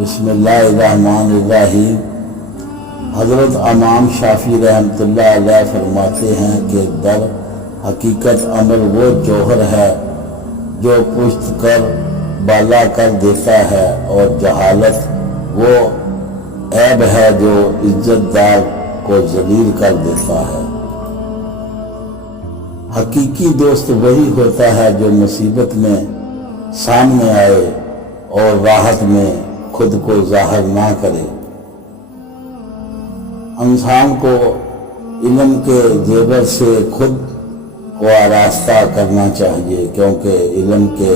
बिस्मिल्लाहिर्रहमानिर्रहीम। हज़रत इमाम शाफी रहमतुल्लाह अलैह फरमाते हैं कि दर हकीकत अमल वो जौहर है जो पुश्त कर बाला कर देता है, और जहालत वो ऐब है जो इज्जतदार को जलील कर देता है। हकीकी दोस्त वही होता है जो मुसीबत में सामने आए और राहत में खुद को जाहिर ना करे। इंसान को इल्म के जेवर से खुद को आरास्ता करना चाहिए, क्योंकि इल्म के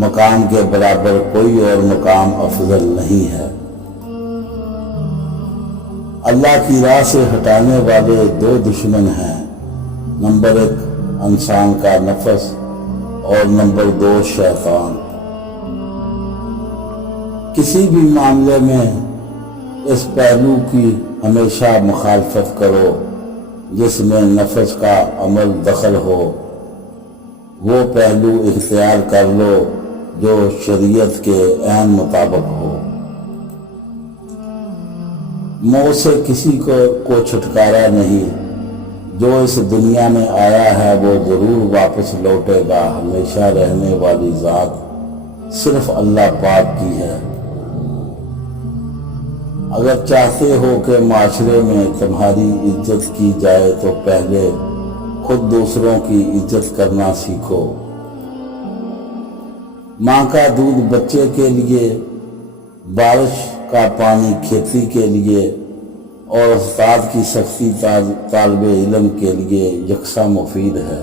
मकाम के बराबर कोई और मकाम अफजल नहीं है। अल्लाह की राह से हटाने वाले दो दुश्मन हैं, नंबर 1 इंसान का नफ्स और नंबर 2 शैतान। किसी भी मामले में इस पहलू की हमेशा मुखालफत करो जिसमें नफ्स का अमल दखल हो, वो पहलू इख्तियार कर लो जो शरीयत के ऐन मुताबिक हो। मौत से किसी को छुटकारा नहीं। जो इस दुनिया में आया है वो जरूर वापस लौटेगा। हमेशा रहने वाली ज़ात सिर्फ अल्लाह पाक की है। अगर चाहते हो कि माशरे में तुम्हारी इज्जत की जाए तो पहले खुद दूसरों की इज्जत करना सीखो। माँ का दूध बच्चे के लिए, बारिश का पानी खेती के लिए और उस्ताद की सख्ती तालिबे इल्म के लिए यकसा मुफीद है।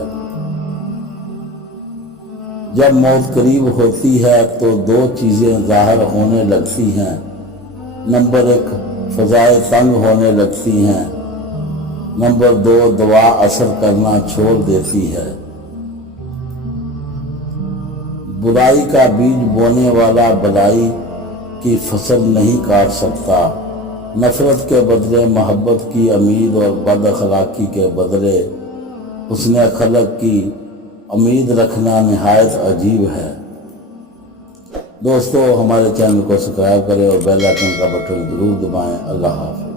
जब मौत करीब होती है तो दो चीज़ें ज़ाहिर होने लगती हैं। नंबर 1 फ़ज़ाएं तंग होने लगती हैं, नंबर 2 दुआ असर करना छोड़ देती है। बुराई का बीज बोने वाला भलाई की फसल नहीं काट सकता। नफरत के बदले मोहब्बत की उम्मीद और बद अखलाकी के बदले हुस्न अखलाक की उम्मीद रखना निहायत अजीब है। दोस्तों, हमारे चैनल को सब्सक्राइब करें और बेल आइकन का बटन जरूर दबाएं। अल्लाह हाफ़िज़।